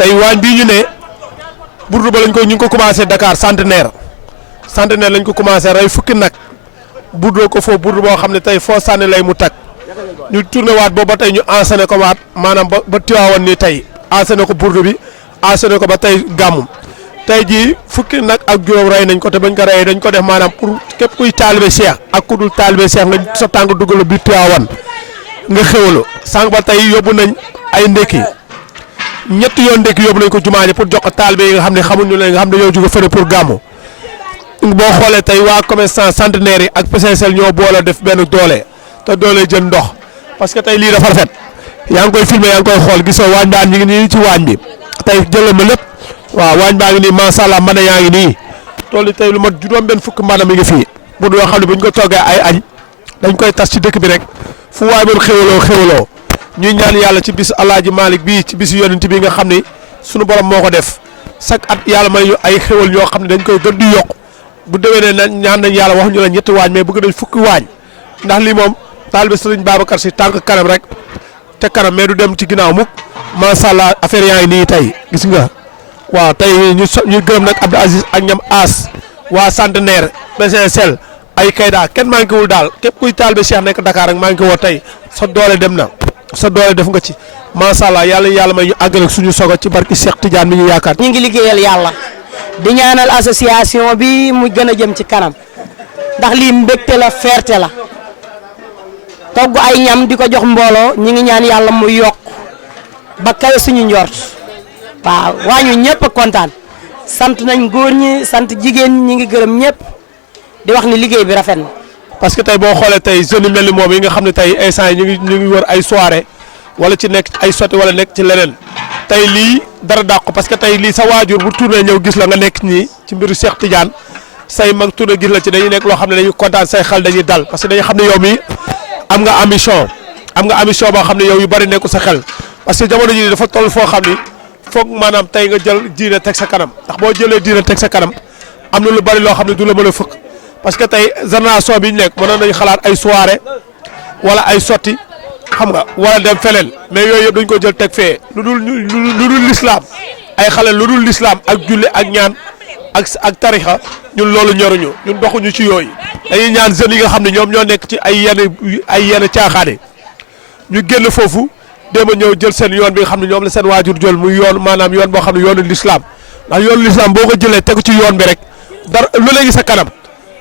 tey waañ bii ñu ne burdu ba lañ ko ñu ngi ko commencé Dakar centenaire lañ ko commencé rey fukki nag burdu ko foofu burdu boo xam ne tey foo sànni lay mu tag ñu tourné waat boobu ba tey ñu enseigné ko waat maanaam ba Tiwaawan nii tey enseigné ko burdu bi enseigné ko ba tey gàmmum tey jii fukki nag ak juróom rey nañ ko te bañ ko reyee dañ ko def maanaam pour képp kuy taalibe Cheikh ak ku dul taalibe Cheikh nga sa tànk dugal biir Tiwaawan nga xéwlu sànq ba tey yóbbu nañ ay ndekki ñetti yoon ndekki yóbbu nañ ko jumaa ji pour jox ko taalibe yi nga xam ne xamuñu leen nga xam ne ñoo jóge fële pour gàmmu boo xoolee tey waa commerçant centenaire yi ak PCCL ñoo boole def benn doole te doole jën ndox parce que tey lii dafa rafet yaa ngi koy filmé yaa ngi koy xool gisoo waañ daan ñu ngi nii ci waañ bi tey jëlal ma lépp waaw waañ baa ngi nii macha allah mbana yaa ngi nii tool yi tey lu mat juróom benn fukk mbana mi ngi fii bu doo xam ne bu ñu ko toggee ay añ dañ koy tas ci dëkk bi rek fu waay mën xéwaloo ñuy ñaan yàlla ci bisu Alaaji Malick bii ci bisu yonent bi nga xam ne sunu borom moo ko def chaque at yàlla may ñu ay xéwal ñoo xam ne dañ koy gën di yokk bu déwénee na ñaan nañ yàlla wax ñu la ñetti waañ mais bëgg nañ fukki waañ ndax lii moom taalibe Sëriñ Babacar Si tànk kanam rek te kanam mais du dem ci ginnaaw mukk macha allah affaire yaa ngi nii tey gis nga waaw tey ñu gërëm nag Abdou Aziz ak ñam As waa centenaire PCCL ay Kayda kenn manqué wul daal képp kuy taalibe Cheikh nekk Dakar rek manqué woo tey sa doole dem na sa doole def nga ci macha allah yàlla may ñu àggal ak suñu sogo ci barki Cheikh Tidiane mi ñu yaakaar. ñu ngi liggéeyal yàlla di ñaanal association bi mu gën a jëm ci kanam ndax lii mbégte la fierté la togg ay ñam di ko jox mbooloo ñi ngi ñaan yàlla mu yokk ba kawe suñu njort waaw waañu ñëpp a kontaan sant nañ góor ñi sant jigéen ñi ngi gërëm ñëpp di wax ni liggéey bi rafet na. parce que tey boo xoolee tey jeunes yu mel ni moom yi nga xam ne tey instant yi ñu ngi wër ay soirée wala ci nekk ay sotti wala nekk ci leneen tey lii dara dàq ko parce que tey lii sa waajur bu tourné ñëw gis la nga nekk ñii ci mbiru Cheikh Tidiane say mag tourné gis la ci dañuy nekk loo xam ne dañuy kontaan say xel dañuy dal parce que dañuy xam ne yow mi am nga ambition boo xam ne yow yu bari nekku sa xel parce que jamono ji dafa toll foo xam ni foog maanaam tey nga jël diine teg sa kanam ndax boo jëlee diine teg sa kanam am na lu bari loo xam ne du la mën a fëkk parce que tey génération bi ñu nekk mënoon nañu xalaat ay soirée wala ay sotti xam nga wala dem feneen mais yooyu yëpp dañ ko jël teg fee lu dul lislaam ay xale lu dul lislaam ak julli ak ñaan ak tarixa ñun loolu ñoruñu ñun doxuñu ci yooyu dañuy ñaan jeunes yi nga xam ne ñoom ñoo nekk ci ay yenn caaxaane ñu génn foofu déem a ñëw jël seen yoon bi nga xam ne ñoom la seen waajur jël muy yoon maanaam yoon boo xam ne yoonu lislaam ndax yoonu lislaam boo ko jëlee tegu ci yoon bi rek dara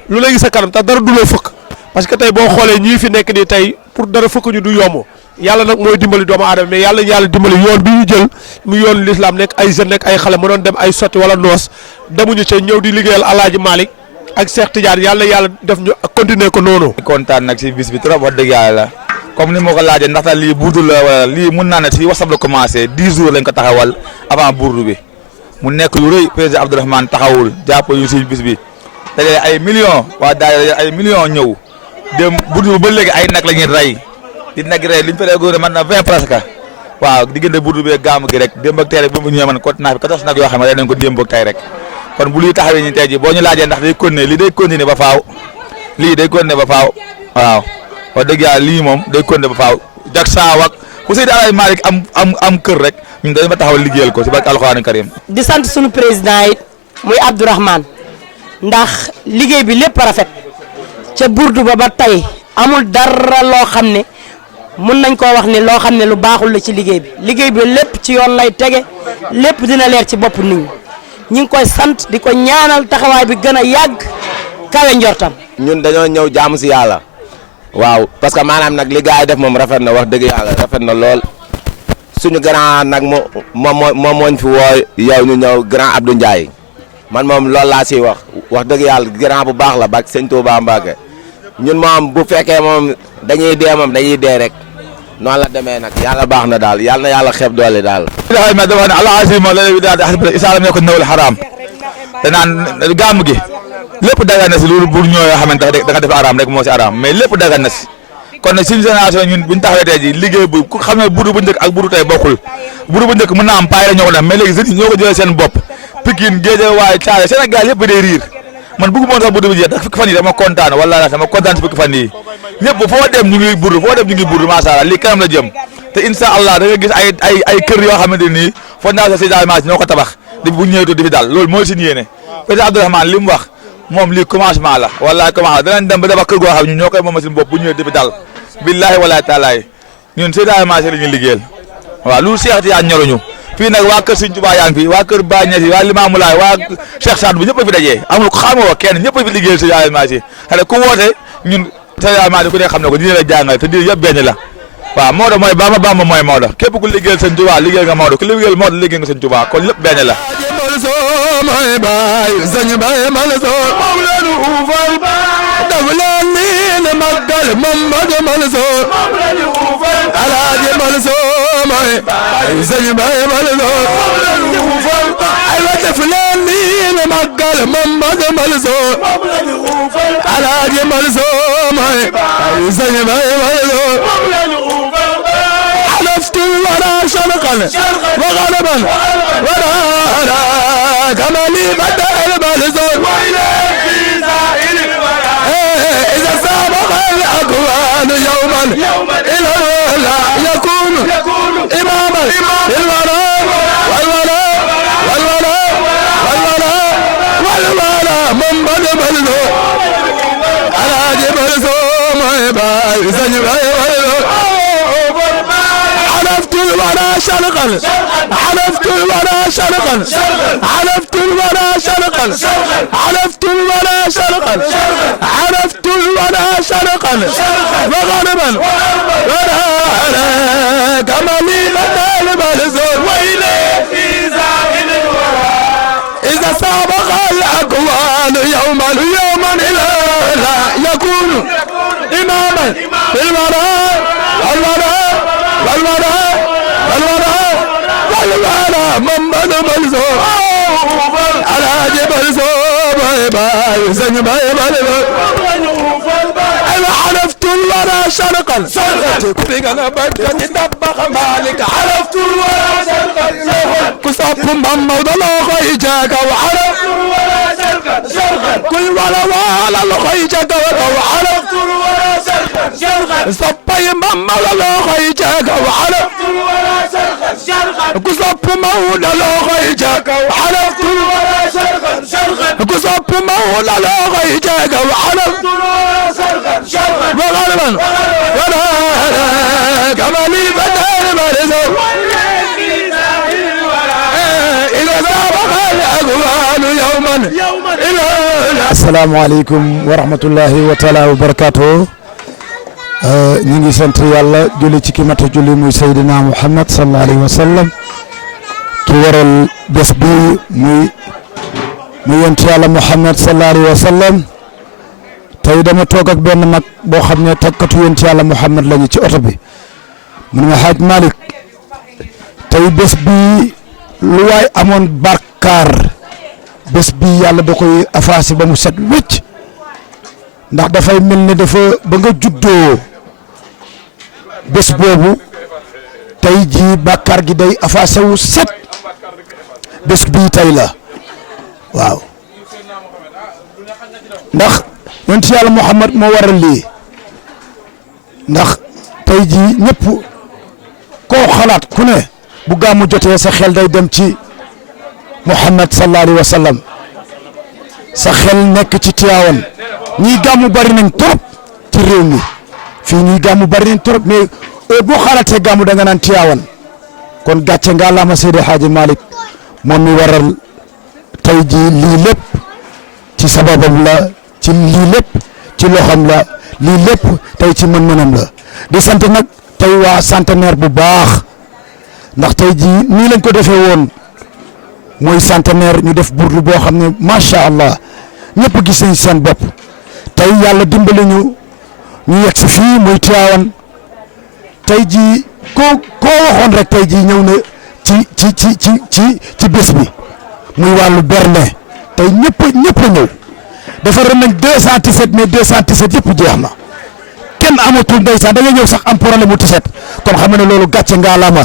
lu léegi sa kanam tax dara du loo fëkk parce que tey boo xoolee ñii fi nekk nii tey pour dara fëkk ñu du yomb yàlla nag mooy dimbali doomu aadama mais yàlla dimbali yoon bi ñu jël mu yoonu lislaam nekk ay jeunes nekk ay xale mënoon dem ay sotti wala noos demuñu ca ñëw di liggéeyal Alaaji Malick ak Cheikh Tidiane yàlla def ñu continuer ko noonu. kontaan nag si bis bi trop wax dëgg yàlla comme ni ma ko laajee ndaxte lii burdu la wala lii mun naa ne si WhatsApp la commencé 10 jours lañ ko taxawal avant burdu bi mu nekk lu rëy président Abdourahmane taxawul jàpp yu si bis bi dajale ay millions waa daal ay millions ñëw dem burdu ba léegi ay nag la ñuy rey di nag rey liñ fa dee mën na 20 presque waaw diggante burdu bi gàmm gi rek démb ak tey rek ba mu ñëwee man côté naa fi 14 nag yoo xam ne rey nañ ko démb ak tey rek kon bu luy taxawee ñu tey ji boo ñu laajee ndax day continuer lii day continuer ba faaw waaw wax dëgg yàlla lii moom day continuer ba faaw jak saaw ak ku Seydi Alaaji Malick am kër rek ñun dañu fa taxaw liggéeyal ko si barke alxuraanu karim di sant sunu président it muy Abdourahmane ndax liggéey bi lépp rafet ca burdu ba tey amul dara loo xam ne mun nañ koo wax ne loo xam ne lu baaxul la ci liggéey bi lépp ci yoon lay tege lépp dina leer ci bopp nit ñi ngi koy sant di ko ñaanal taxawaay bi gën a yàgg kawe njortam. ñun dañoo ñëw jaamu si yàlla waaw parce que maanaam nag li gars yi def moom rafet na wax dëgg yàlla rafet na lool suñu grand nag moom mooñ fi woo yow ñu ñëw grand Abdou Ndiaye man moom loolu laa siy wax dëgg yàlla grand bu baax la bak sëñ Touba Mbacke ñun moom bu fekkee moom dañuy dee rek noonu la demee nag yàlla baax na daal yàlla na yàlla xeeb doole daal. ma dafa ne alazim la daal isaalam ne ko nawul xaraam te naan gàmm gi lépp dagan na si loolu pour ñoo xamante da nga def araam rek moo si araam mais lépp dagan na si kon nag suñu génération ñun buñ taxawee tey ji liggéey bu ku xam ne buru bu njëkk ak buru tey bokkul buru bu njëkk mën naa am paay la ñoo ko def mais léegi jeunes yi ñoo ko jëlee seen bopp Pikine Guédiawaye Thiaroye Sénégal yëpp day riir man bëggu moon sax buru bi jeex ndax fukki fan yi dama kontaan si fukki fan yi ñëpp foo dem ñu ngi buru macha Allah lii kanam la jëm te incha allah da nga gis ay kër yoo xamante ni fondation Seydi Hadji Malick ñoo ko tabax di bu ñëwee di fi daal loolu mooy suñu yéene président Abdourahmane li mu wax moom lii commencement la wallaahi commencement danañ dem ba dafa kër goo xam ne ñoo koy moom suñu bopp bu ñëwee di fi daal billaahi wallaahi taalaay ñun Seydi Hadji Malick la ñuy liggéeyal waaw lu Cheikh Tidiane ñoruñu fii nag waa kër Sëñ Tuubaa yaa ngi fi waa kër Baay Ñas yi waa Limaamu Laay waa Cheikh Saad bu ñëpp a fi dajee amul xamoo kenn ñëpp a fi liggéeyal Seydi Hadji Malick xale ku woote ñun Seydi Hadji Malick ku ne xam ne ko diine la jàngale te diine yëpp benn la waaw Maodo mooy Bamba Bamba mooy Maodo képp ku liggéeyal Sëñ Tuubaa liggéeyal nga Maodo ku liggéeyal Maodo liggéeyal nga Sëñ Tuubaa kon lépp benn la عرفت الورى شرقا وغربا وراء كمالي بدأ البلزون إذا سابق الأكوان يوما إلى لا يكون إماما الورى والورى والورى والورى والورى من بدأ البلزون على جبل سوم بايزن عرفت الورى شرقا عرفت الورى شرقا عرفت الورى شرقا عرفت الورى شرقا عرفت الورى شرقا وغربا وراء كمالي مطالب الزور ويلي في زاهل الورى إذا سابق الأكوان يوما إلى لا يكون إماما في الورى والورى والورى والورى والورى من بن منصور على جبل صوب باي زين باي عرفت الورى شرقا كبيك انا بدك تدبخ مالك عرفت الورى شرقا كصف محمد الله خيجاك وعرفت الورى شرقا كل ولا ولا خيجاك وعرفت الورى شرقا صبي محمد الله خيجاك وعرفت الورى شرقا كصف محمد الله خيجاك وعرفت الورى شرقا كصف محمد الله خيجاك وعرفت الورى شرقا وغربا ولا كمالي بدل مرزق إذا سابق الأقوال يوما السلام عليكم ورحمة الله وتعالى وبركاته ñi ngi sant yàlla julli ci ki mat a julli muy Seydina Muhammad sallallahu alayhi wa sallam ki waral bés bi muy yonent yàlla Muhammad sallallahu alayhi wa sallam tey dama toog ak benn mag boo xam ne takkatu yonent yàlla Muhammad lañu ci oto bi mu ne ma Hadj Malick tey bés bi lu waay amoon bàkkaar bés bi yàlla da koy affaasi ba mu set wécc ndax dafay mel ne dafa ba nga juddoo bés boobu tey jii bàkkaar gi day affaase wu set bés bii tey la waaw ndax yonent yàlla Muhammad moo waral lii ndax tey jii ñëpp koo xalaat ku ne bu gàmmu jotee sa xel day dem ci Muhammad sallallahu alayhi wa sallam sa xel nekk ci Tiwaawan ñii gàmmu bari nañ trop ci réew mi fii ñii gàmmu bari nañ trop mais boo xalaatee gàmmu da nga naan Tiwaawan kon gàcce nga laama Seydi Hadji Malick moom mi waral tey jii lii lépp ci sababam la ci lii lépp ci loxam la lii lépp tey ci mën-mënam la di sant nag tey waa centenaire bu baax ndax tey jii nii lañ ko defee woon mooy centenaire ñu def burdu boo xam ne macha allah ñëpp gis nañ seen bopp tey yàlla dimbali ñu yegg si fii muy Tiwaawan tey jii koo waxoon rek tey jii ñëw na ci bés bi muy wàllu berne tey ñëpp a ñëw defaroon nañ 217 mais 217 yëpp jeex na kenn amatul ndeysaan da ngay ñëw sax am problème mu tiset kon xam ne loolu gàcce ngaalaama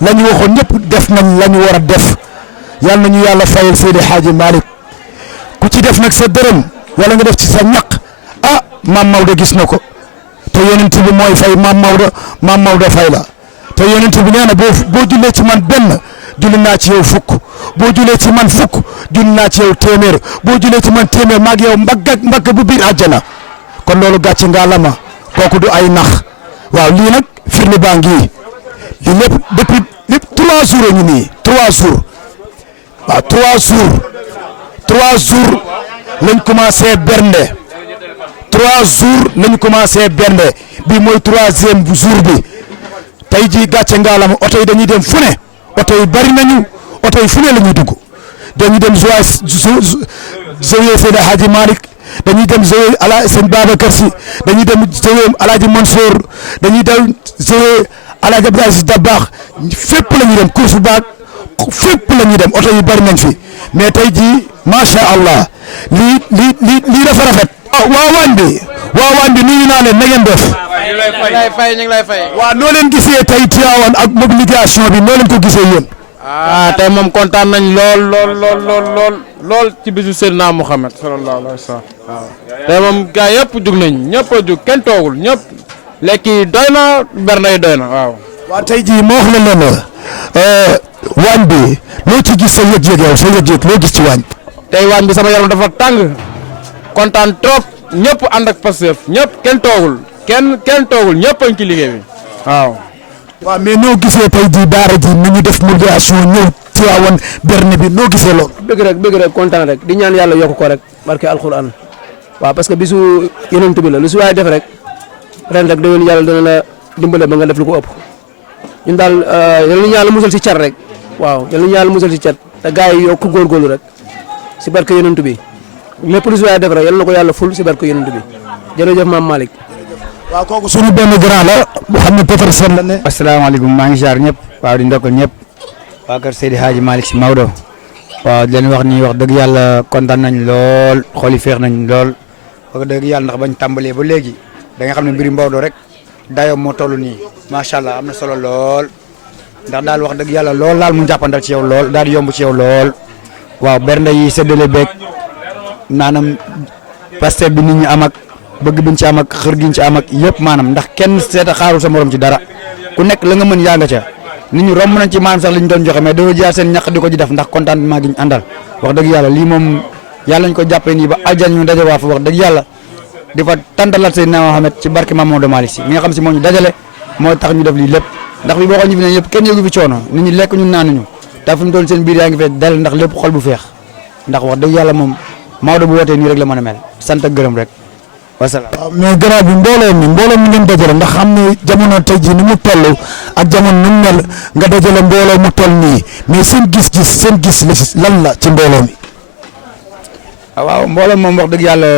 la ñu waxoon ñëpp def nañ la ñu war a def yal nañu yàlla fayal Seydi Hadji Malick ku ci def nag sa dërëm wala nga def ci sa ñaq maam Maodo gis na ko te yonent bi mooy fay maam Maodo fay la te yonent bi nee na boo jullee ci man benn julli naa ci yow fukk boo jullee ci man fukk julli naa ci yow téeméer boo jullee ci man téeméer maag yow mbagg bu biir àjjana kon loolu gàcce nga lama kooku du ay nax waaw lii nag firnde baa ngi lii lépp depuis 3 jours a ngi nii 3 jours waaw 3 jours lañ commencé bernde 3 jours lañ commencé bernde bii mooy 3e jour bi tey jii gàcce nga lama oto yi dañuy dem fu ne oto yi bari nañu oto yi fu ne la ñuy dugg dañuy dem Zawiya Seydi Hadji Malick dañuy dem Zawiya ala sëñ Babacar Sy dañuy dem Zawiya Alaaji Mansour dañuy dem Zawiya Alaaji Abdou Aziz Dabakh fépp la ñuy dem course baag fépp la ñuy dem oto yi bari nañ fi mais tey jii macha allah lii dafa rafet. waa waañ bi nuyu naa leen na ngeen def. ñu ngi lay fay. waaw noo leen gisee tey Tivaouane ak mobilisation bi noo leen ko gisee yéen. tey moom kontaan nañ lool ci bisu Seydina Mouhamed sallallahu alayhi wa sallam. waaw tey moom gars yëpp jug nañ ñëpp a jug kenn toogul ñëpp lekk yi doy na bernde yi doy na waaw. waaw tey jii moo wax la leen waañ bi loo ci gis sa yëg-yëg yow sa yëg-yëg loo gis ci waañ. tey waañ bi sama yaram dafa tàng kontaan trop ñëpp ànd ak Pastef ñëpp kenn toogul ñëpp a ngi ci liggéey bi waaw. waaw mais noo gisee tey jii daara ji ni ñu def mobilisation ñëw Tivaouane berne bi noo gisee loolu. bëgg rek kontaan rek di ñaan yàlla yokk ko rek barke alxuraan waaw parce que bisu yonent bi la lu si waay def rek ren rek déwén yàlla dana la dimbale ba nga def lu ko ëpp ñun daal yal nañu yàlla musal si cat rek waaw yal nañu yàlla musal si cat te gars yi yokk góorgóorlu rek si barke yonent bi lépp lu si waay def rek yal na ko yàlla ful si barke yonent bi jërëjëf maam Malick. waaw kooku suñu benn grand la bu xam ne Petersen la ne. asalaamaaleykum maa ngi jaar ñëpp waaw di ndokkal ñëpp waa kër Seydi Hadji Malick Sy Maodo waaw di leen wax ni wax dëgg yàlla kontaan nañ lool xool yi feex nañ lool wax dëgg yàlla ndax bañ tàmbalee ba léegi da nga xam ne mbiri Maodo rek dayoo moo toll nii macha allah am na solo lool ndax daal wax dëgg yàlla lool daal mu jàppandal ci yow lool daal di yomb ci yow lool waaw bernde yi séddale beeg naanam Pastef bi nit ñi am ak bëgg biñ ci am ak xër giñ ci am ak yëpp maanaam ndax kenn seeta xaarul sa morom ci dara ku nekk la nga mën yaa nga ca nit ñi romb nañ ci maanaam sax li ñu doon joxe mais dañoo jaar seen ñaq di ko ci def ndax contentement gi ñu àndal wax dëgg yàlla lii moom yàlla ñu ko jàppee nii ba aljan ñu daje waa fa wax dëgg yàlla di fa tàntalaat Seydina Mohamed ci barke Mamadou Malick Sy mi nga xam si moo ñu dajale moo tax ñu def lii lépp ndax bi boo xoo ñu fi ne yëpp kenn yëgu fi coono nit ñi lekk ñun naanuñu te fu mu doon seen biir yaa ngi fee dal ndax lépp xol bu feex ndax wax dëgg yàlla moom Maodo bu wootee nii rek la mën a mel sant ak gërëm rek wasalaam. waaw mais gannaaw bi mbooloo mi ngeen dajale ndax xam ne jamono tey jii ni mu toll ak jamono ni mu mel nga dajale mbooloo mu toll nii mais seen gis lan la ci mbooloo mi. waaw mbooloo moom wax dëgg yàlla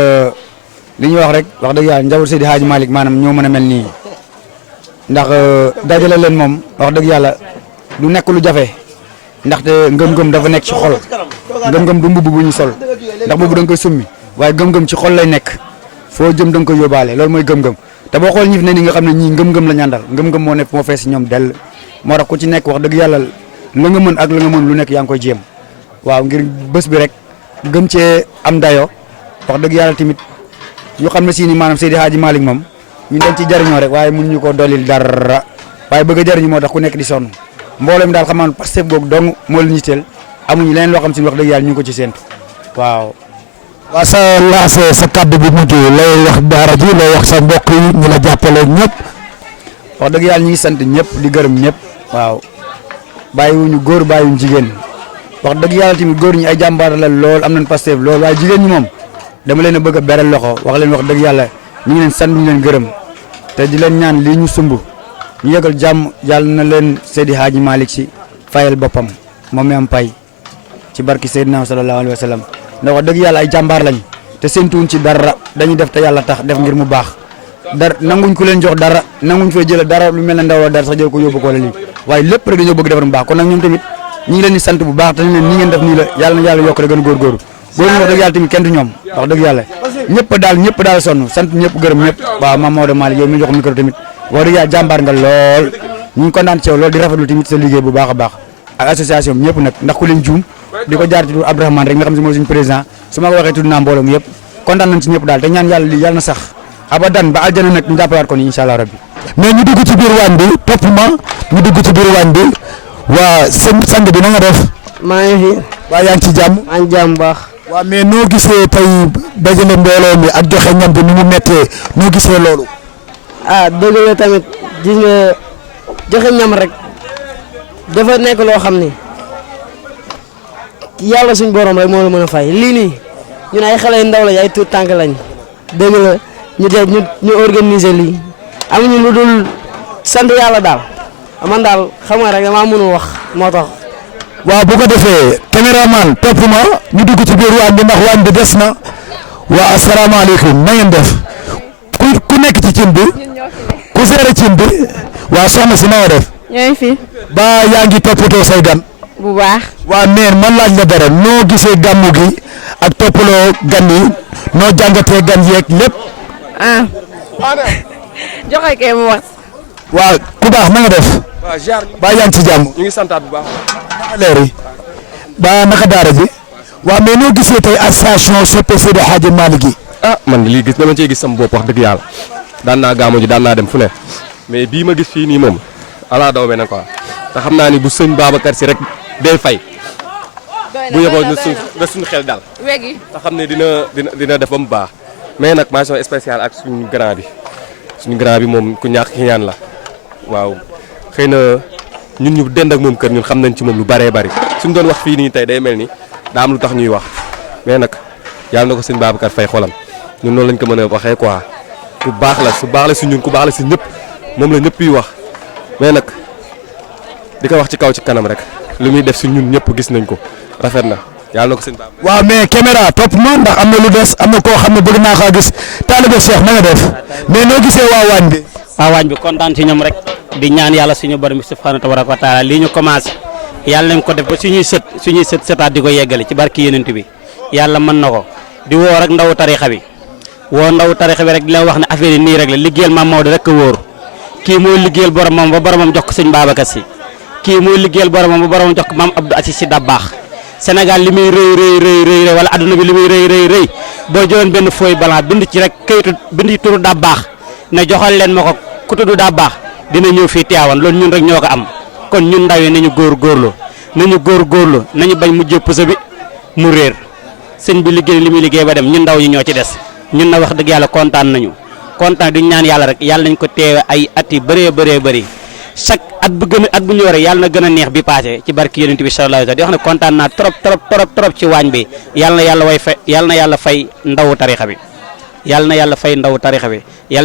li ñuy wax rek wax dëgg yàlla njaboot Seydi Hadji Malick maanaam ñoo mën a mel nii ndax dajale leen moom wax dëgg yàlla du nekk lu jafe ndaxte ngëm-ngëm dafa nekk ci xol ngëm-ngëm du mbubb bu ñu sol ndax boobu da nga koy summi waaye ngëm-ngëm ci xol lay nekk. foo jëm da nga koy yóbbaale loolu mooy gëm-gëm te boo xool ñi fi ne ni nga xam ne ñii ngëm-ngëm la ñàndal ngëm-ngëm moo nekk moo fees ñoom dell moo tax ku ci nekk wax dëgg yàlla la nga mën ak la nga mën lu nekk yaa ngi koy jéem waaw ngir bés bi rek gën cee am dayo wax dëgg yàlla tamit ñu xam ne si ni maanaam Seydi Hadji Malick moom ñu dañ ci jariñoo rek waaye mun ñu ko dollil dara waaye bëgg a jariñu moo tax ku nekk di sonn mboolem daal xamaan Pastef googu dong moo leen yitteel amuñu leneen loo xam si wax dëgg yàlla ñu ngi ko ci séentu waaw. waaw sa lancé sa kàddu bi mujj lay wax daara ji lay wax sa mbokk yi ñu la jàppale ñëpp. wax dëgg yàlla ñu ngi sant ñëpp di gërëm ñëpp waaw bàyyiwuñu góor bàyyiwuñu jigéen wax dëgg yàlla tamit góor ñi ay jàmbaar la lool am nañ Pastef lool waaye jigéen ñi moom dama leen a bëgg a beral loxo wax leen wax dëgg yàlla ñu ngi leen sant ñu leen gërëm te di leen ñaan lii ñu sumb ñu yëgal jàmm yàlla na leen Seydi Hadji Malick Sy fayal boppam moom mi am pay ci barki Seydina sallallahu alayhi wa sallam ndax wax dëgg yàlla ay jàmbaar lañ te séntuwuñ ci dara dañuy def te yàlla tax def ngir mu baax dara nanguñ ku leen jox dara nanguñ fay jëlee dara lu mel ne ndaw dara sax jël ko yóbbu ko la lii waaye lépp rek dañoo bëgg defar mu baax kon nag ñoom tamit ñi ngi leen di sant bu baax te ñu leen ni ngeen def nii la yàlla na yàlla yokk rek gën a góorgóorlu góor ñi wax dëgg yàlla tamit kenn du ñoom wax dëgg yàlla ñëpp daal sonn sant ñëpp gërëm ñëpp waaw Mame Maodo Malick yow mi jox micro tamit wax dëgg yàlla jàmbaar nga lool ñu ngi kontaan ci yow lool di rafetlu tamit sa liggéey bu baax a baax ak association bi ñëpp nag ndax ku leen juum di ko jaar ci tur Abdourahmane rek nga xam si mooy suñu président su ma ko waxee tudd naa mbooloo mi yëpp kontaan nañ ci ñëpp daal te ñaan yàlla lii yàlla na sax abadan ba aljana nag ñu jàppalaat ko ni incha allah rabbi. mais ñu dugg ci biir waañ bi topp ma ñu dugg ci biir waañ bi waa sang bi na nga def. maa ngi fi. waa yaa ngi ci jàmm. maa ngi jàmm bu baax. waa mais noo gisee tey dajale mbooloo mi ak joxe ñam bi ni mu méttee noo gisee loolu. ah dëgg la tamit gis nga joxe ñam rek dafa nekk loo xam ni yàlla suñ borom rek moo la mën a fay lii nii ñun ay xale yu ndaw lañ ay tuut tànk lañ dëgg la ñu organiser lii amuñu lu dul sant yàlla daal man daal xam nga rek damaa mënul wax moo tax. waaw bu ko defee caméraman topp ma ñu dugg ci biir waañ bi ndax waañ bi des na waa asalaamaaleykum na ngeen def ku nekk ci cin bi ku seere cin bi waa soxna si na nga def. ñooy fi. ba yaa ngi toppatoo say gan. bu baax. waa mère man laaj la dara noo gisee gàmmu gi ak toppaloo gan yi noo jàngatee gan yeeg lépp. ah joxe kay mu wax. waa ku baax na nga def. waaw jaar ba yaa ngi ci jàmm. ñu ngi santaat bu baax. naka leer yi ba naka daara ji. waa mais noo gisee tey association soppe Seydi Hadji Malick gi. ah man lii gis dama cee gis sama bopp wax dëgg yàlla daan naa gàmmu ji daan naa dem fu ne mais bii ma gis fii nii moom ala daw me na quoi te xam naa ni bu sëñ Babacar si rek day fay bu yeboo na suñu xel daal wegi te xam ne dina def ba mu baax mais nag mention spéciale ak suñu grand bi moom ku ñàkk ki ñaan la waaw xëy na ñun ñu dend ak moom kër ñun xam nañ ci moom lu bëree bëri suñ doon wax fii nii tey day mel ni daa am lu tax ñuy wax mais nag yàlla na ko sëñ Babacar fay xolam ñun noonu lañ ko mën a waxee quoi ku baax la si ñun ku baax la si ñëpp moom la ñëpp yi wax mais nag di ko wax ci kaw ci kanam rek li muy def si ñun ñëpp gis nañ ko rafet na yàlla na ko sëñ Babacar. waaw mais caméra topp ma ndax am na lu des am na koo xam ne bëgg naa kaa gis taalibe Cheikh na nga def mais noo gisee waa waañ bi. waa waañ bi kontaan ci ñoom rek di ñaan yàlla suñu borom bi subhanahu wa taala lii ñu commencé yàlla nañ ko def ba suñuy sët sëtaat di ko yeggale ci barki yenent bi yàlla mën na ko di woo rek ndawu tarixa bi rek di leen wax ne affaire yi nii rek la liggéeyal Maam Maodo rek ko wóor kii mooy liggéeyal boromam ba boromam jox ko sëñ Babacar Si kii mooy liggéeyal boromam ba boromam jox ko Maam Abdou Aziz Si Dabakh Sénégal li muy rëy wala adduna bi li muy rëy boo jëloon benn feuille blanc bind ci rek këyitu bind ci turu Dabakh ne joxal leen ma ko ku tudd Dabakh dina ñëw fii Tiwaawan loolu ñun rek ñoo ko am kon ñun ndaw yi nañu góorgóorlu nañu bañ mu jëpp sa bi mu réer sëñ bi liggéey li muy liggéey ba dem ñun ndaw ñi ñoo ci des ñun na wax dëgg yàlla kontaan duñ ñaan yàlla rek yàlla nañ ko teewe ay at yi bëree chaque at bu ñu waree yàlla na gën a neex bi passé ci barki yonent bi sallallahu alayhi wa sallam di wax ne kontaan naa trop ci waañ bi yàlla na yàlla fay ndawu tarixa bi yàlla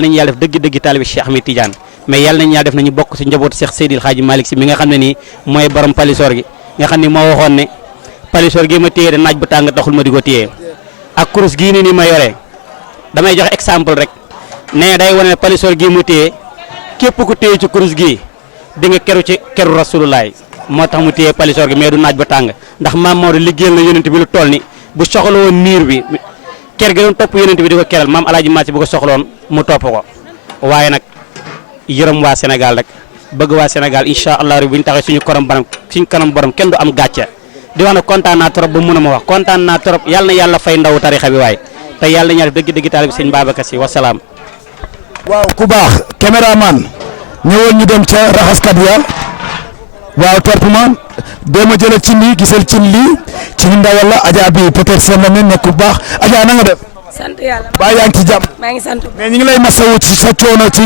nañu yàlla def dëgg taalibi Cheikh Ahmed Tidiane mais yàlla nañu yàlla def nañu bokk ci njabootu Cheikh Seydil Hadji Malick Si mi nga xam ne nii mooy borom palisoor gi nga xam ne moo waxoon ne palisoor gi ma téye de naaj bu tàng taxul ma di ko téye ak kurus gii nii ma yore damay joxe exemple rek ne day wane ne palisoor gii mu téye képp ku téye ci kurus gii di nga keru ci keru rasulullah moo tax mu téye palisoor gi mais du naaj bu tàng ndax Maam Maodo liggéeyal na yonent bi lu toll ni bu soxla woon niir bi ker gi doon topp yonent bi di ko keral maam Alaaji Maasi bu ko soxloon mu topp ko waaye nag yërëm waa Sénégal rek bëgg waa Sénégal incha allah bu ñu taxee suñu kanam borom kenn du am gàcce di wax ne kontaan naa trop ba mun a ma wax kontaan naa trop yàlla na yàlla fay ndaw tarixa bi waaye te yàlla na ñaar dëgg taalibi sëñ Babacar Si wasalaam. waaw ku baax caméraman ñëwoon ñu dem ca raxaskat ya waaw topp ma déema jëlal cin li gisal cin lii ci ndawal la Adja bi peut-être seen na ne nekk ku baax Adja na nga def. sant yàlla. ba yaa ngi ci jàmm. maa ngi sant. mais ñu ngi lay masawu ci sa coono ci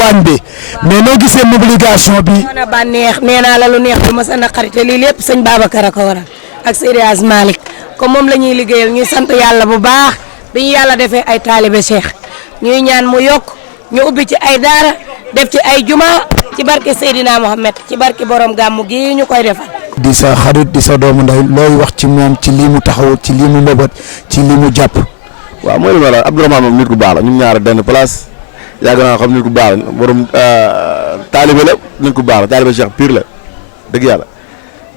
waañ bi mais noo gisee mobilisation bi. mën a bànneex nee naa la lu neex lu ma sa naqari te lii lépp sëñ Babacar a ko waral ak Seydi Hadji Malick comme moom la ñuy liggéeyal ñuy sant yàlla bu baax bi ñu yàlla defee ay taalibe Cheikh ñuy ñaan mu yokk ñu ubbi ci ay daara def ci ay juma ci barke Seydina Mohamed ci barke borom gàmmu gi ñu koy defal. di sa xarit di sa doomu nday looy wax ci moom ci lii mu taxaw ci lii mu mbëbët ci lii mu jàpp. waaw mooy li ma la Abdourahmane moom nit ku baax la ñun ñaar benn place yàgg naa xam nit ku baax la borom taalibe la nit ku baax la taalibe Cheikh pire la dëgg yàlla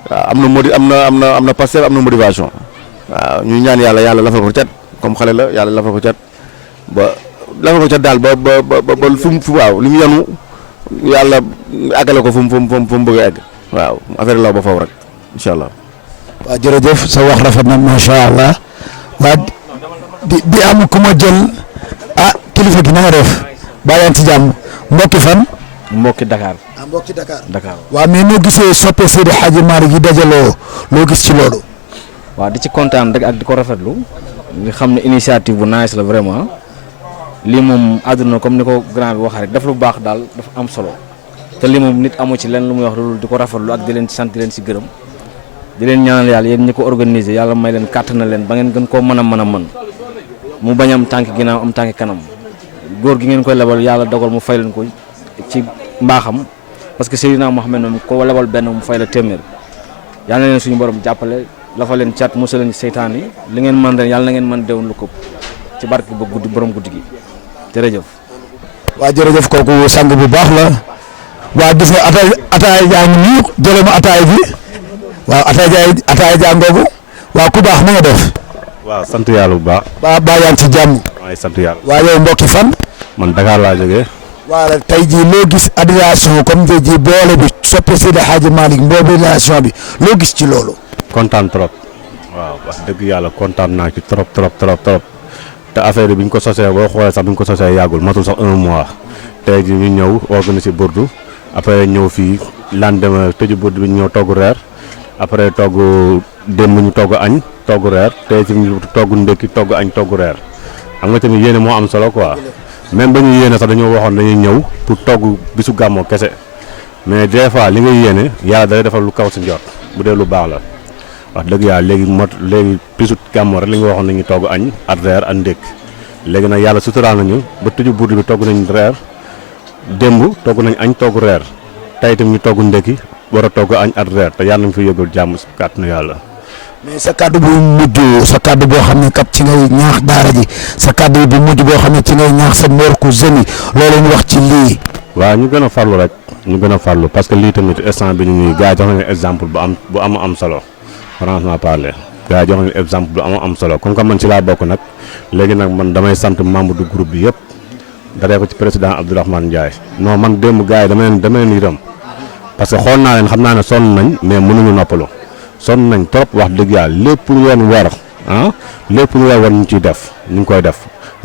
waaw am na passé am na motivation waaw ñuy ñaan yàlla lafal ko cat comme xale la yàlla lafal ko cat ba lafal ko cat daal ba fu waaw li mu yanu yàlla àggale ko fu mu bëgg a egg waaw affaire la ba faw rek incha allah. waaw jërëjëf sa wax rafet na macha allah waa di am ku ma jël ah kilifa gi na nga def bàyyi ci jàmm mbokki fan. mbokki Dakar. ah mbokki Dakar. Dakar. waaw mais noo gisee soppe Seydi Hadji Malick yi dajaloo loo gis ci loolu. waaw di ci kontaan rek ak di ko rafetlu nga xam ne initiative bu nice la vraiment lii moom àdduna comme ni ko grand bi waxee rek def lu baax daal dafa am solo te lii moom nit amu ci leen lu muy wax loolu di ko rafetlu ak di leen ci sant di leen ci gërëm di leen ñaanal yàlla yéen ñi ko organiser yàlla may leen kàttan leen ba ngeen gën koo mën a mën mu bañ am tànk ginnaaw am tànk kanam góor gi ngeen koy lebal yàlla dogal mu fay leen ko ci mbaaxam parce que Seydina Mohamed moom ko lebal benn mu fay la téeméer yàlla na leen suñu borom jàppale lafa leen cat musal leen seytaan yi li ngeen mën ren yàlla na ngeen mën déwén lu ko ci barke ba guddi borom guddi gi jërëjëf. waa jërëjëf kooku sang bu baax la waa gis nga ataaya jaa ngi nii jëlee ma ataaya ji waaw ataaya jaa ngoogu waaw ku baax na nga def. waaw sant yàlla bu baax. baa yaa ngi ci jàmm. waaye sant yàlla. waa yow mbokki fan. man Dakar laa jógee. waaw tey jii loo gis admiration comme tey jii boole bi soppe Seydi Hadji Malick mobilisation bi loo gis ci loolu. kontaan trop. waaw wax dëgg yàlla kontaan naa ci trop te affaire bi ñu ko sosee boo xoolee sax bi ñu ko sosee yàggul matul sax 1 mois tey jii ñu ñëw organiser burdu après ñëw fii lendemain tëju burdu bi ñu ñëw togg reer après togg démb ñu togg añ togg reer tey ci ñu togg ndékki togg añ togg reer xam nga tamit yéene moo am solo quoi même ba ñu yéene sax dañoo waxoon dañuy ñëw pour togg bisu gàmmoo kese mais des fois li ngay yéene yàlla day defal lu kaw si njort bu dee lu baax la. wax dëgg yàlla léegi bisu gàmmoo rek li nga waxoon nañu togg añ at reer ak ndékk léegi nag yàlla suturaal nañu ba tëju burdu bi togg nañ reer démb togg nañ añ togg reer tey itam ñu togg ndékki war a togg añ at reer te yàlla nañ fi yóbbul jàmm si kàttanu yàlla. mais sa kàddu bu mujj sa kàddu boo xam ne kat ci ngay ñaax daara ji sa kàddu bu mujj boo xam ne ci ngay ñaax sa mbokku jeunes yi loolu ñu wax ci lii. waaw ñu gën a farlu rek ñu gën a farlu parce que lii tamit instant bi ñu nii gars yi jox nañu exemple bu am solo. franchement parler gars yi jox nañu exemple bu am solo comme que man ci laa bokk nag léegi nag man damay sant membre du groupe bi yëpp daree ko ci président Abdourahmane Ndiaye non man démb gars yi dama leen yërëm parce que xool naa leen xam naa ne sonn nañ mais mënuñu noppalu sonn nañ trop wax dëgg yàlla lépp lu leen war lépp lu leen war ñu ciy def ñu ngi koy def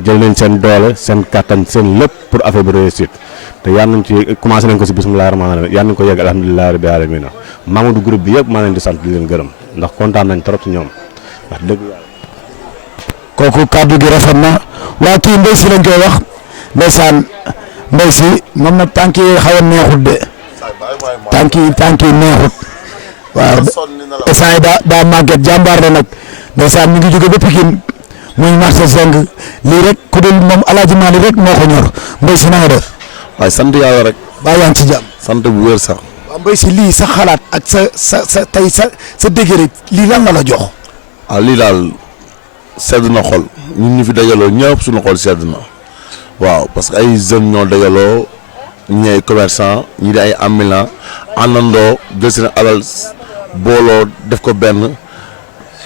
jël nañ seen doole seen kattan seen lépp pour affaire bi réussite te yal nañ ci commencé nañ ko si bismillahi rahmaani rahim yal nañ ko yegg alhamdulilahi rabbil alamin membre du groupe bi yëpp maa leen di sant di leen gërëm ndax kontaan nañ trop ci ñoom wax dëgg yàlla. kooku kàddu gi rafet na waa kii Mbaye si lañ koy wax ndeysaan Mbaye si moom nag tànk yi xaw a neexut de tànk yi neexut waaw instant yi daa màgget jàmbaar la nag ndeysaan mi ngi jóge ba Pikine muy marché Zeng lii rek ku dul moom El Hadj Malick rek moo ko ñor Mbaye si na nga def. waaye sant yàlla rek. baa yaa ngi ci jàmm. sant bu wér sax. waaw Mbaye si lii sa xalaat ak sa tey sa dégg rek lii lan la jox. lii daal sedd na xol ñun ñu fi dajaloo ñëpp suñu xol sedd na waaw parce que ay jeunes ñoo dajaloo ñi ay commerçant ñi di ay ambulant àndandoo jël seen alal booloo def ko benn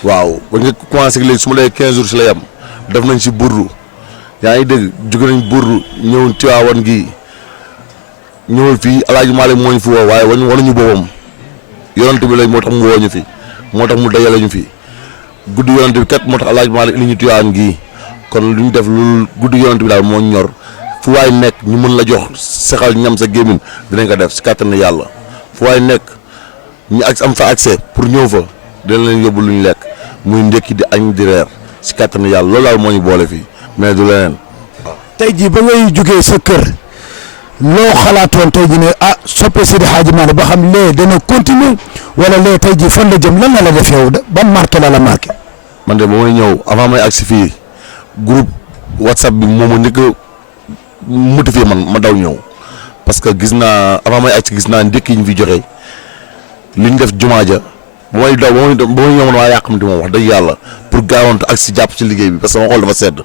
waaw ba nga commencé léegi su ma dee 15 jours si la yem def nañ si burdu yaa ngi dégg jóge nañ burdu ñëw Tiwaawan gii ñëwul fii El Hadj Malick moo ñu fi woo waaye wanuñu boppam yonent bi lañ moo tax mu woo ñu fi moo tax mu dajale ñu fi guddi yonent bi kat moo tax El Hadj Malick li ñu Tiwaawan gii kon lu ñu def lu guddi yonent bi daal moo ñor fu waay nekk ñu mën la jox sexal ñam sa gémmiñ dinañ ko def si kàttan yàlla fu waay nekk ñu am fa accès pour ñëw fa dina leen yóbbu lu ñu lekk muy ndékki di añ di reer si kàttan yàlla loolu daal moo ñu boole fii mais du leneen. tey jii ba ngay jógee sa kër loo xalaatoon tey jii ne soppe Seydi Hadji Malick ba xam lee dana continuer wala lee tey jii fan la jëm lan la def yow ban marqué la marqué. man de ba may ñëw avant may agsi fii groupe WhatsApp bi moom a njëkk a motivé man ma daw ñëw parce que gis naa avant may agsi gis naa ndékki yi ñu fi joxe li ñu def jumaa ja ba may daw ba may ñëw man waa yàqamti moom wax dëgg yàlla pour gaawantu agsi jàpp ci liggéey bi parce que ma xool dafa sedd.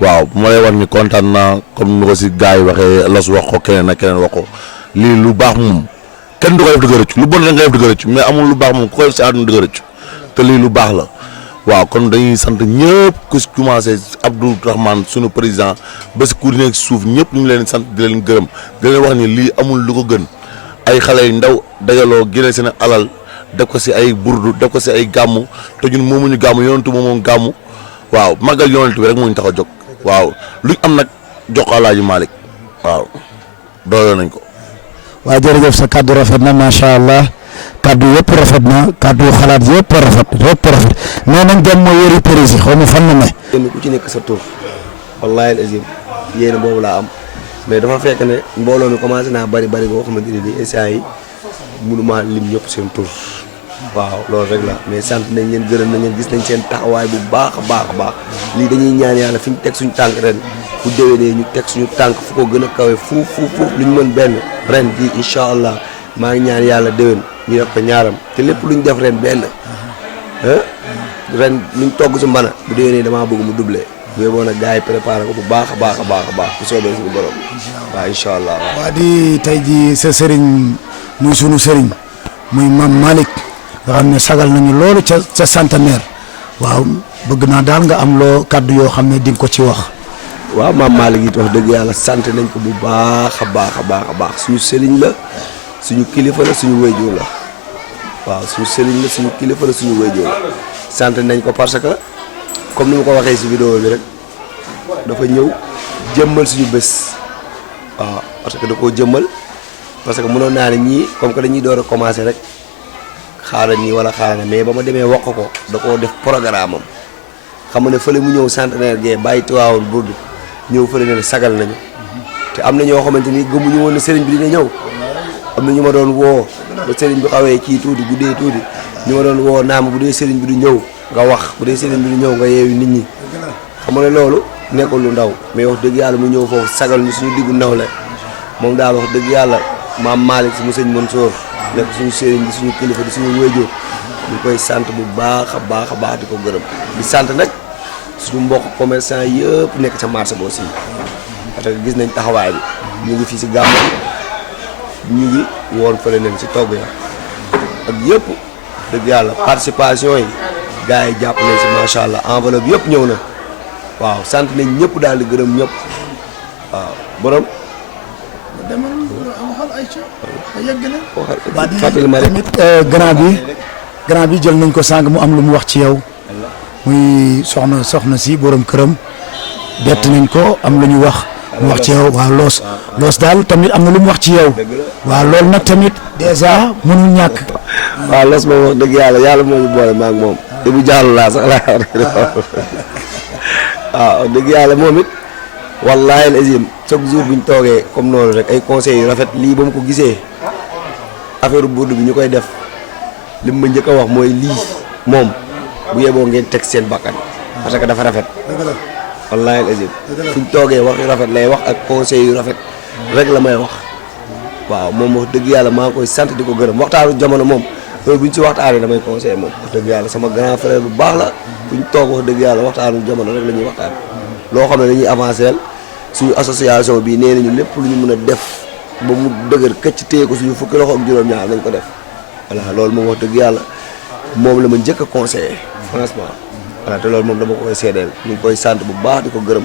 waaw bu ma lay wax ni kontaan naa comme ni ko si gars yi waxee los wax ko keneen ak keneen wax ko lii lu baax moom kenn du ko def di ko rëccu lu bon da nga def di ko rëccu mais amul lu baax moom ku ko def si àdduna di ko rëccu te lii lu baax la waaw kon dañuy sant ñëpp ku si commencé Abdourahmane sunu président ba si ku nekk suuf ñëpp ñu ngi leen sant di leen gërëm di leen wax ni lii amul lu ko gën ay xale yu ndaw dajaloo génne seen alal def ko si ay burdu def ko si ay gàmmu te ñun moomuñu gàmmu yonentu moomoom gàmmu waaw màggal yonent bi rek moo ñu tax a jóg waaw luñ am nag jox ko Alaaji Malick waaw doole nañ ko. waaw jërëjëf sa kaddu rafet na macha allah kaddu yëpp rafet na kaddu xalaat yëpp rafet mais nañ dem mooy wëri prési xaw ma fan la ne. kenn ku ci nekk sa tur wallaahi azim yéen boobu laa am mais dafa fekk ne mbooloo mi commencé naa bari boo xamante ne nii instant yi mënuma lim ñëpp seen tur waaw loolu rek la mais sant nañ leen gërëm nañ leen gis nañ seen taxawaay bu baax a baax lii dañuy ñaan yàlla fi ñu teg suñu tànk ren bu déwénee ñu teg suñu tànk fu ko gën a kawe fuuf lu ñu mën benn ren ji incha allah maa ngi ñaan yàlla déwén ñu def ko ñaaram te lépp lu ñu def ren benn ren luñ togg si mbana bu déwénee damaa bëgg mu doublé bu yeboo nag gars yi préparé ko bu baax a baax bu soobee suñu borom waaw incha allah. waa di tey ji sa sëriñ muy sunu sëriñ muy Mame Malick nga xam ne sagal nañu loolu ca centenaire waaw bëgg naa daal nga am loo kaddu yoo xam ne di nga ko ci wax. waaw Mame Malick it wax dëgg yàlla sant nañ ko bu baax a baax suñu sëriñ la suñu kilifa la suñu wéyjur la waaw suñu sëriñ la suñu kilifa la suñu wéyjur la sant nañ ko parce que comme ni ma ko waxee si vidéo bi rek dafa ñëw jëmmal suñu bés waaw parce que da koo jëmmal parce que mënoon naa ne ñii comme que dañuy door a commencé rek xaaral nii wala xaaral na mais ba ma demee wax ko da koo def programme am xam nga ne fële mu ñëw centenaire gee bàyyi Tiwaawoon Burdu ñëw fële ne sagal nañu te am na ñoo xamante ni gëmuñu woon ne sëriñ bi dina ñëw am na ñu ma doon woo ba sëriñ bi xawee kii tuuti guddee tuuti ñu ma doon woo naam bu dee sëriñ bi du ñëw nga wax bu dee sëriñ bi du ñëw nga yeewi nit ñi xam nga ne loolu nekkul lu ndaw mais wax dëgg yàlla mu ñëw foofu sagal ñu suñu diggu nawle moom daal wax dëgg yàlla Mame Malick si mu sëñ Mansour nekk suñu sëriñ di suñu kilifa di suñu wéjoo ñu koy sant bu baax a baax di ko gërëm di sant nag suñu mbokk commerçant yëpp nekk ca marché boo si parce que gis nañ taxawaay bi ñu ngi fii si gàmmu ñu ngi woon fële nañ si togg ya ak yëpp dëgg yàlla participation yi gars yi jàpp nañ si macha allah enveloppe yëpp ñëw na waaw sant nañ ñëpp daal di gërëm ñëpp waaw borom. fàttali ma tamit grand bi jël nañ ko sànq mu am lu mu wax ci yow muy soxna si borom këram bett nañ ko am lu ñu wax mu wax ci yow waaw loos daal tamit am na lu mu wax ci yow waaw loolu nag tamit dèjà mënul ñàkk. waaw loos moom wax dëgg yàlla moo ñu boole ma ak moom te bu jàll laa sax laa waaw dëgg yàlla moom it wallaahi lazim chaque jour bu ñu toogee comme noonu rek ay conseils yu rafet lii ba mu ko gisee affaire burdu bi ñu koy def li mu ma njëkk a wax mooy lii moom bu yeboo ngeen teg seen bakkan parce que dafa rafet wallaahi lazim fu ñu toogee wax yu rafet lay wax ak conseils yu rafet rek la may wax waaw moom wax dëgg yàlla maa ngi koy sant di ko gërëm waxtaanu jamono moom loolu bu ñu si waxtaanee damay conseillé moom wax dëgg yàlla sama grand frère bu baax la fu ñu toog wax dëgg yàlla waxtaanu jamono rek la ñuy waxtaan loo xam ne dañuy avancé suñu association bi nee nañu lépp lu ñu mën a def ba mu dëgër këcc téye ko suñu fukki loxo ak juróom-ñaar nañ ko def voilà loolu moom wax dëgg yàlla moom la ma njëkk a conseillé franchement voilà te loolu moom dama koy seedeel ñu ngi koy sant bu baax di ko gërëm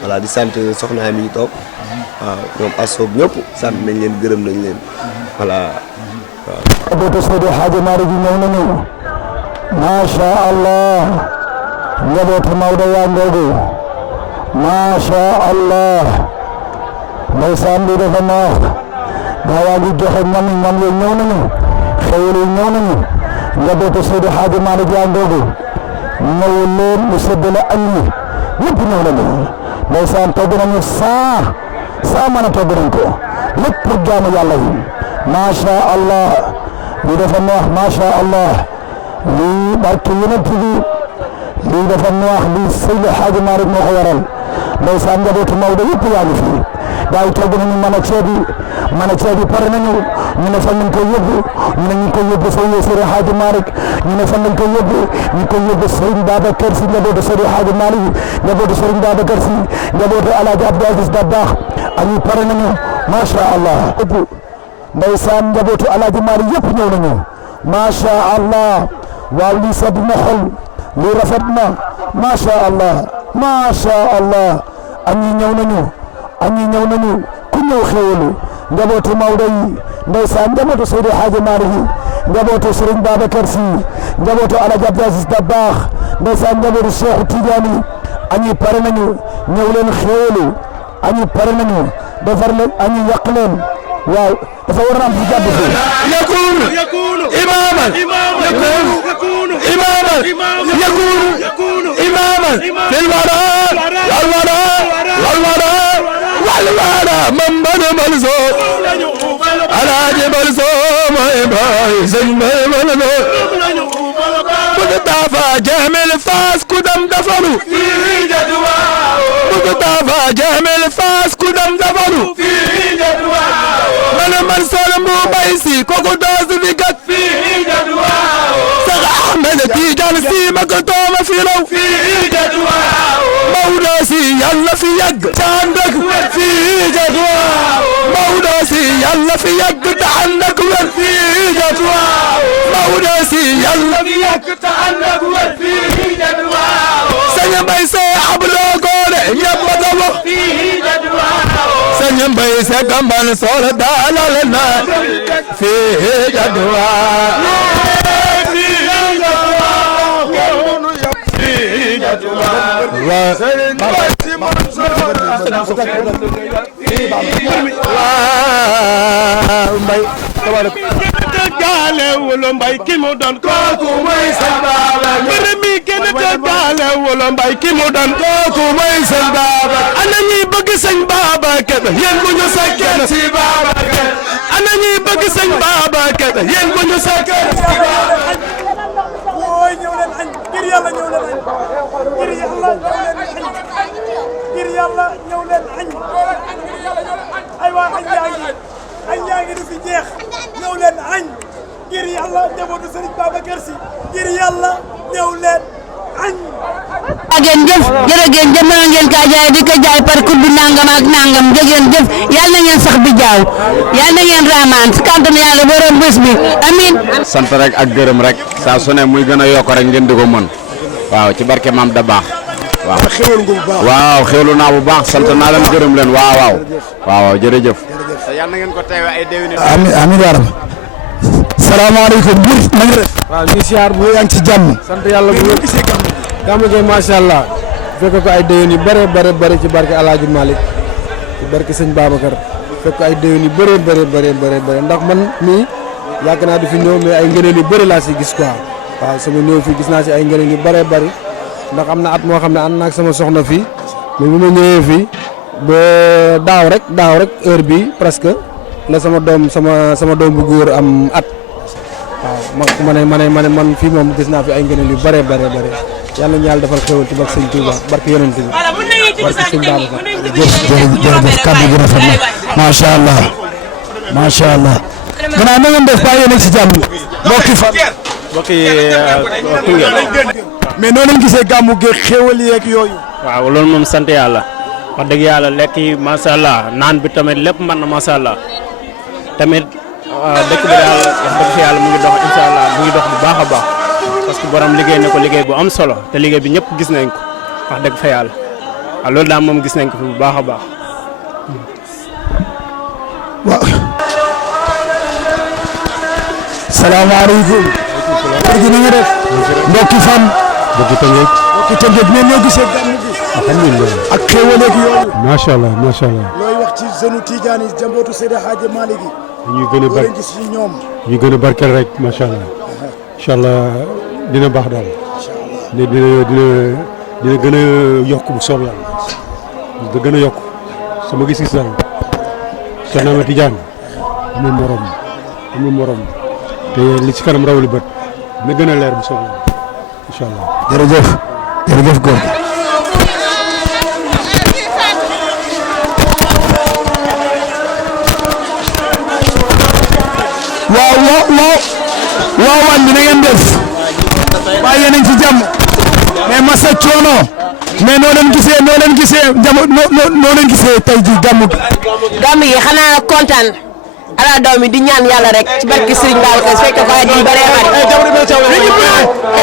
voilà di sant soxnaay mi ñu toog waaw ñoom asoog ñëpp sant nañ leen gërëm nañ leen voilà waaw. Dootu Seydi Hadji Malick bi ñëw nañu macha allah njabootu Maodo yaa ngoogu macha allah ndeysaan bi dafa neex gaa yaa ngi joxe ñam yi ñëw nañu xewal yi ñëw nañu njabootu Seydi Hadji Malick yaa ngoogu ñëw leen mu séddale añ yi ñëpp ñëw nañu ndeysaan togg nañu saa mën a togg nañ ko lépp pour jaamu yàlla yi macha allah lii dafa neex macha allah lii barke yonent bi lii dafa neex lii Seydi Hadji Malick moo ko waral ndeysaan njabootu Maodo yëpp yaa ngi fi gaa yi togg nañu mën a ceeb yi pare nañu ñu ne fan lañ koy yóbbu ñu ne ñu koy yóbbu Seydi Hadji Malick ñu ne fan lañ koy yóbbu ñu koy yóbbu Serigne Babacar Sy njabootu Seydi Hadji Malick njabootu Serigne Babacar Sy njabootu Alaaji Abdou Aziz Dabakh añu pare nañu macha allah ndeysaan njabootu Alaaji Malick yëpp ñëw nañu macha allah waaw lii sedd na xol lii rafet na macha allah añi ñëw nañu ku ñëw xéwalu njabootu Maodo yi ndeysaan njabootu Seydi Hadji Malick yi njabootu Serigne Babacar Sy njabootu Alaaji Abdou Aziz Dabakh ndeysaan njabootu Cheikh Tidiane añi pare nañu ñëw leen xéewalu añu pare nañu defar leen añu yàq leen waaw dafa war a am ci jàpp fi yakunu imaman yakunu imaman yakunu imaman fil wara wal wara wal wara wal wara man bana balso alaaji balso may bay sëñ may balno Mustafa Jamil Fass ku dem dafaru Mustafa Jamil Fass ku dem dafaru man solo mu bay si kooku doosu fi gat Seex Ahmed Tidiane si ma ko tooma fi raw Maodo si yàlla fi yàgg te ànd ak wér fii jot Maodo si yàlla fi yàgg te ànd ak wér fii jot Maodo si yàlla fi yàgg te ànd ak wér fii jot Sëñ Mbay Se Abdou Gole ñëpp a ko wax Sëñ Mbay Se Gamban Sool dalal na fii jot gaale wolo mbay ki mu doon kooku mooy sëñ Babacar mbir mi kenn gaale wolo mbay ki mu doon kooku mooy sëñ Babacar ana ñi bëgg sëñ Babacar yéen bu ñu sakkee ci Babacar ana ñi bëgg sëñ Babacar yéen bu ñu sakkee wooy ñëw leen añ ngir yàlla ñëw leen añ ngir yàlla ñëw leen añ ngir yàlla ñëw leen añ ay waa añ yaa ngi du fi jeex ñëw leen añ ngir yàlla njabootu Serigne Babacar Sy ngir yàlla ñëw leen añ ngeen jëf jërë ngeen jëf mën ngeen kaa jaay di ko jaay par kur bi nangam ak nangam jërë ngeen jëf yàlla na ngeen sax bi jaaw yàlla na ngeen raamaan si kàntanu yàlla borom bés bi amiin sant rek ak gërëm rek saa su ne muy gën a yokk rek ngeen di ko mën waaw ci barke maam da baax waaw xéwlu naa bu baax sant naa leen gërëm leen waaw jërëjëf te yàlla na ngeen ko teewe ay déwéni amiin yaa rabbi salaamaaleykum buur na nga def waaw ñu siyaar bu yaa ngi ci jàmm sant yàlla bu wér gàmmu gi macha allah fekk ko ay déwén yu bëri ci barke Alaaji Malick ci barke sëñ Babacar fekk ay déwén yu bëri ndax man mii yàgg naa di fi ñëw mais ay ngëneel yu bëri laa si gis quoi waaw sama ñëw fii gis naa si ay ngëneel yu bëri ndax am na at moo xam ne ànd naa ak sama soxna fii mais bu ma ñëwee fii ba daaw rek heure bi presque la sama doom bu góor am at waaw ma ne man fii moom gis naa fi ay ngëneel yu bëri yàlla ñu yàlla defal xéwal ci barke sëñ Touba barke yonent bi barke sëñ Babacar jërëjëf kàddu gi rafet na macha allah gannaaw na ngeen def ba yéen a ci jàmm mbokki fan mbokki Koungheul mais noonu lañ gisee gàmmu gi xéwal yeeg yooyu waaw loolu moom sant yàlla wax dëgg yàlla lekk yi macha allah naan bi tamit lépp mën na macha allah tamit dëkk bi daal wax dëgg fi yàlla mu ngi dox incha allah mu ngi dox bu baax a baax parce que borom liggéey na ko liggéey bu am solo te liggéey bi ñëpp gis nañ ko wax dëgg fa yàlla waaw loolu daal moom gis nañ ko fi bu baax a baax. waaw. salaamaaleykum. kër gi na nga def. mbokki fan. mbokki Tëngéej. mbokki Tëngéej mais ñoo gisee gàmmu gi. alhamdulilah. ak xéwal ak yooyu. macha allah macha allah. looy wax ci jeune Tidiane yi jambootu Seydi Hadji Malick yi. ñuy gën a bar gis ci ñoom. ñuy gën a barkeel rek macha allah. incha allah dina baax daal. dina gën a yokk bu soob yàlla. da gën a yokk sama gis-gis daal. Cheikh Ahmed Tidiane amul morom te li ci kanam rawali bët na gën a leer bu soob yàlla incha allah. jërëjëf góor gi. waaw wan bi na ngeen def waaye yéen a ngi ci jàmm mais masa coono mais noo leen gisee tey ji gàmmu gi xanaa kontaan ala doom yi di ñaan yàlla rek ci barke Serigne Babacar fekk ko ay di bare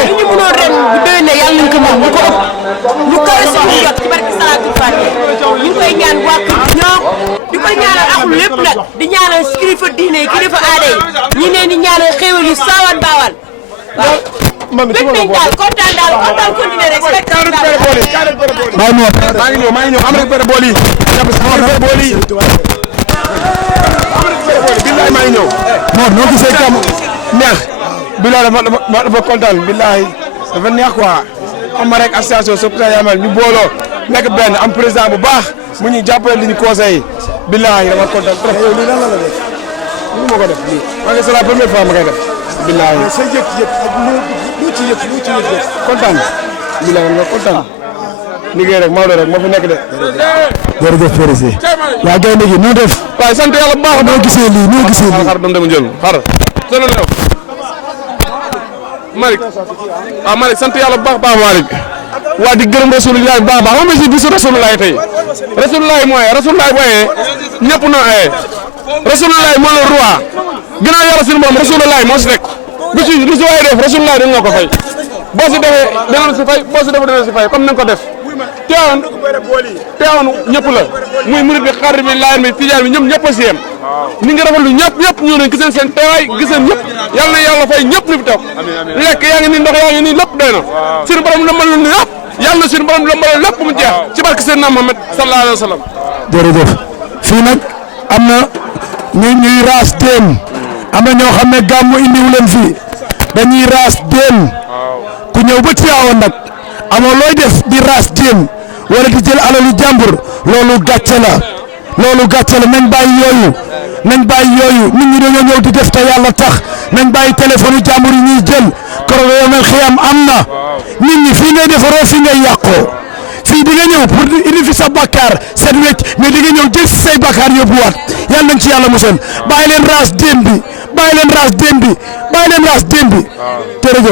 li ñu mënoon ren bu déwénee yàlla nañ ko mën bu ko ëpp lu kawe suñu jot ci barke Salatul Fatiha ñu ngi koy ñaan waa kër ñoom di koy ñaanal axul lépp nag di ñaanal kilifa diine yi kilifa aada yi ñi leen di ñaanal xéewal yu saawan baawaan waaw man ci ma la boole. kontaan daal kontaan continuer rek. maa ngi ñëw am rek pere bool yi. pere bool yi. billaay maa ngi ñëw. non noo gisee kam neex. billaay dafa kontaan billaay dafa neex quoi. xam nga rek association Soppital Yamal ñu booloo nekk benn am président bu baax mu ñuy jàppale li ñu conseillé billaay dama kontaan trop. yow lii lan la def. lu ma ko def lii. maa ngi c'est la première fois ma koy def. billaay say yëg-yëg ak lu ci yëg kontaan. billaay nga kontaan. liggéey rek Maodo rek moo fi nekk de. jërëjëf président. waa gaynde gi noo def. waaye sant yàlla bu baax. noo gisee lii noo gisee lii. xar doom dem jël xar. solo leew. Malick waaw Malick sant yàlla bu baax Malick. waa di gërëm Rasulullah bu baax moom si bisu Rasulullah tey. Rasulullah mooy ñëpp na ay. Rasulullah moo la roi. ginnaaw yàlla suñu borom Rasulullah moo si teg. lu si waay def Rasulullah dañ la ko fay. boo si defee dana si fay boo si defee dana si fay comme ni nga ko def. teewoon ñëpp la muy murid bi xarit bi laayeen bi tijaan bi ñoom ñëpp a si yem. ni nga rafetlu ñëpp ñëw nañ gis nañ seen teewaay gis nañ ñëpp yàlla na yàlla fay ñëpp li fi toog. lekk yaa ngi nii ndox yaa ngi nii lépp doy na. suñu borom lëmbal lu lépp yàlla na suñu borom lëmbal lépp mu jeex ci barke Seydina Muhammad sallallahu alayhi wa sallam. jërëjëf fii nag am na ñuy raas déem am na ñoo xam ne gàmmu indiwu leen fii dañuy raas déem ku ñëw ba Tiwaawan nag amoo looy def di raas déem wala di jël alalu jàmbur loolu gàcce la nañ bàyyi yooyu nit ñi dañoo ñëw di def te yàlla tax nañ bàyyi téléphone jàmbur yi ñuy jël korogo yomal xiyam am na nit ñi fii ngay defaroo fii ngay yàqoo fii di nga ñëw pour indi fi sa bakkaar set wecc mais di nga ñëw jël si say bakkaar yóbbuwaat yàlla nañ ci yàlla musal bàyyi leen raas déem bi jërëjëf